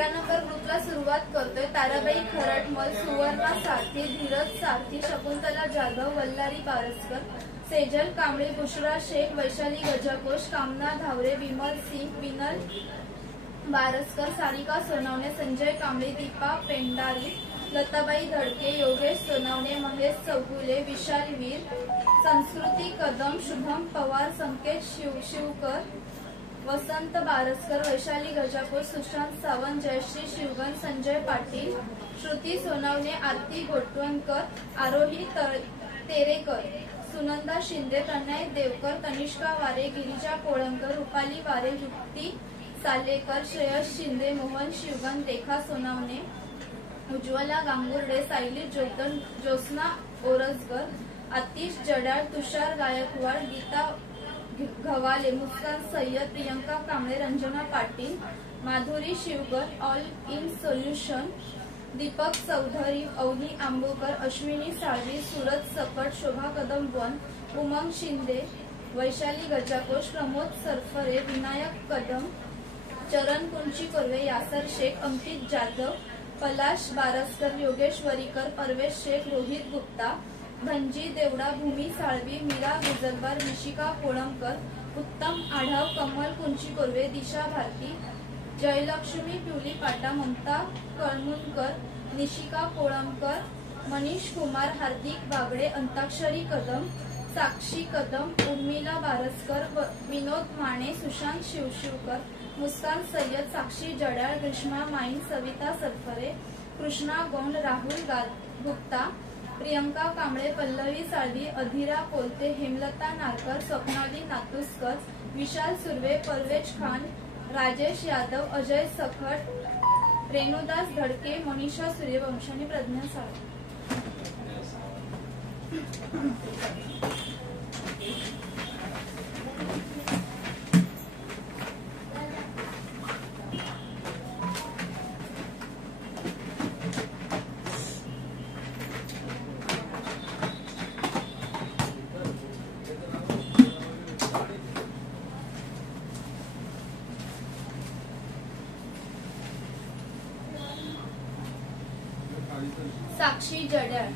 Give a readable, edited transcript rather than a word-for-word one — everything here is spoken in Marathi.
13 नंबर ग्रुपला सुरुवात करतोय। ताराबाई खरटमल, सुवर्णा सारथी, धीरज सारथी, शकुंतला जाधव, वल्लारी बारसकर, सेजल कांबळे, बुशरा शेख, वैशाली गजाकोश, कामना धावरे, विमल सिंग, विनल बारसकर, सारिका सोनवणे, संजय कांबळे, दीपा पेंडारी, लताबाई धडके, योगेश सोनवणे, महेश चौगुले, विशाल वीर, संस्कृती कदम, शुभम पवार, संकेत शिवकर, वसंत बारसकर, वैशाली गजाकोश, सुशांत सावंत, जयश्री शिवगण, संजय पाटील, श्रुती सोनवणे, आरती गोटवणकर, आरोही तेरेकर, सुनंदा शिंदे, तनय देवकर, तनिष्का वारे, Girija कोळंकर, Rupali Ware, Yukti Salekar, Shreyas Shinde, Mohan Shivgan, Rekha Sonawane, Ujjwala Gangurde, Sayali Jogdan, Jyotsna Orajkar, Atish Jadal, Tushar Gaikwad, Geeta Ghawale, Muskan Sayyad, Priyanka Kamble, Ranjana Patil, Madhuri Shivkar, all in solution, Deepak Chaudhari, Avani Ambokar, Ashwini Salvi, Surat Sakat, Shobha Kadam one, Umang Shinde, Vaishali Gajakosh, Pramod Sarfare, Vinayak Kadam, Charan Kunchi कोर्वे, यासर Shaikh, अंकित जाधव, पलाश बारसकर, योगेश वरीकर, परवेश शेख, रोहित गुप्ता, धनजी देवडा, भूमी साळवी, मीरा गुजरबार, विशिका कोळंकर, उत्तम आढाव, कमल कुंची कोर्वे, दिशा भारती, जयलक्ष्मी पिवली पाटा, ममता कळमुनकर, निशिका कोळंकर, मनीष कुमार, हार्दिक बागडे, अंताक्षरी कदम, साक्षी कदम, उर्मिला बारसकर, विनोद माने, सुशांत शिवशिवकर, मुस्कान सय्यद, साक्षी जडाळ, ग्रीष्मा माईन, सविता सरफरे, कृष्णा गौंड, राहुल गुप्ता, प्रियंका कांबळे, पल्लवी साळवी, अधीरा कोलते, हेमलता नारकर, स्वप्नाली नातुसकर, विशाल सुर्वे, परवेज खान, राजेश यादव, अजय सखट, रेणुदास धडके, मनीषा सूर्यवंशी आणि प्रज्ञा साळवे। साक्षी जडाळ,